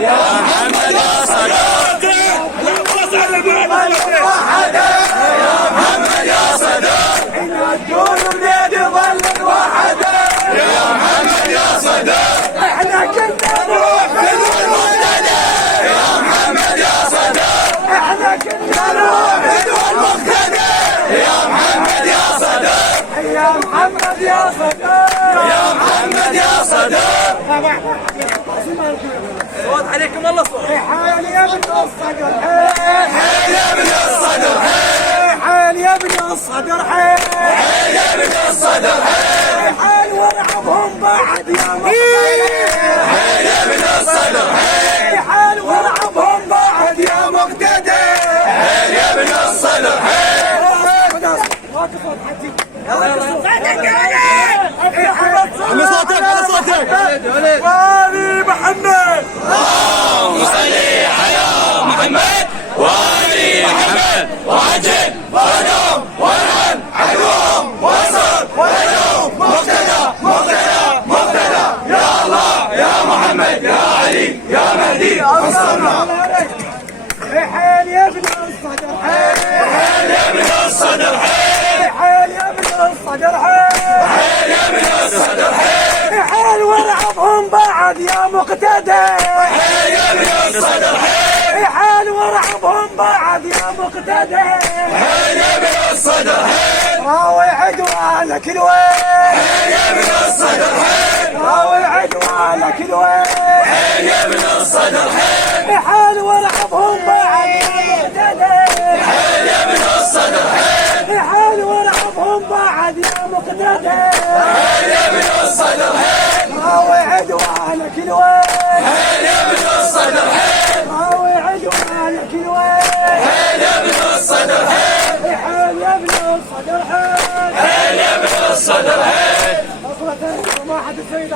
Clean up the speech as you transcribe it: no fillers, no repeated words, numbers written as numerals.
يا محمد يا صدق يا محمد يا صدق الدون بلاد ظل الوحدة يا محمد يا صدق احنا كنا نروح بدون مقتدى يا محمد يا صدق احنا كنا نروح بدون مقتدى يا محمد يا صدق يا محمد يا صدق يا محمد يا صدق صوت عليكم الله صوت حال يا ابن الصدر حيل يا ابن الصدر حال يا ابن الصدر حيل يا ابن الصدر حال وارعبهم بعد يا مقتدى حيل يا ابن الصدر حال وارعبهم بعد يا مقتدى حيل يا ابن الصدر على صوتك على صوتك وادي محمد اللهم صل على محمد وآل محمد وعجل فرجهم وانعم عدوهم وانصر ولهم مقتدى مقتدى مقتدى يا الله يا محمد يا علي يا مهدي انصرنا حيل يا ابن الصدر حيل يا ابن الصدر حيل يا ابن الصدر حيل يا ابن الصدر حيل وارعبهم بعد يا مقتدى حيل يا ابن الصدر حيل وارعبهم بعد يا مقتدى حيل يا ابن الصدر راوي عدوانك الوين حيل يا ابن الصدر راوي عدوانك الوين حيل يا ابن الصدر حيل وارعبهم بعد يا مقتدى حيل يا ابن الصدر حيل وارعبهم بعد يا مقتدى حيل يا ابن الصدر راوي عدوانك الوين حيل يا ابن الصدر راوي عدوانك الوين حيل يا ابن الصدر حيل يا ابن الصدر حيل يا ابن الصدر أصلا ما حد سيد